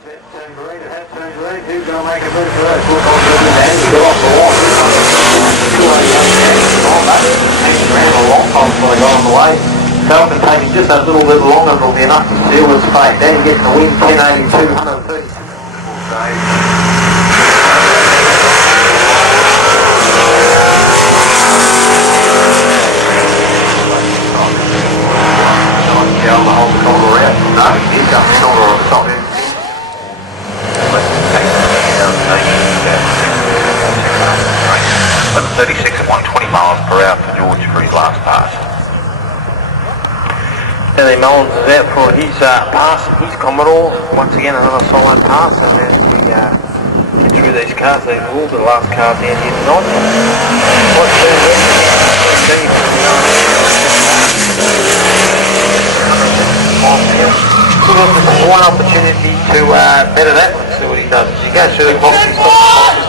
Who's going to make a move for that? Look on the other hand, go off the wall. Hangs around a long time before they got on the way. So it can take him just a little bit longer, it'll be enough to seal his fate. Then he gets the win, 1082, 136. The whole shoulder out. No, he's got the shoulder on the top end. But 36 at 120 miles per hour for George for his last pass. Danny Mullins is out for his pass and his Commodore. Once again another solid pass, and as we get through these cars, they will be the last car down here tonight. One opportunity to better that one, see what he does. As he goes through the box, he stops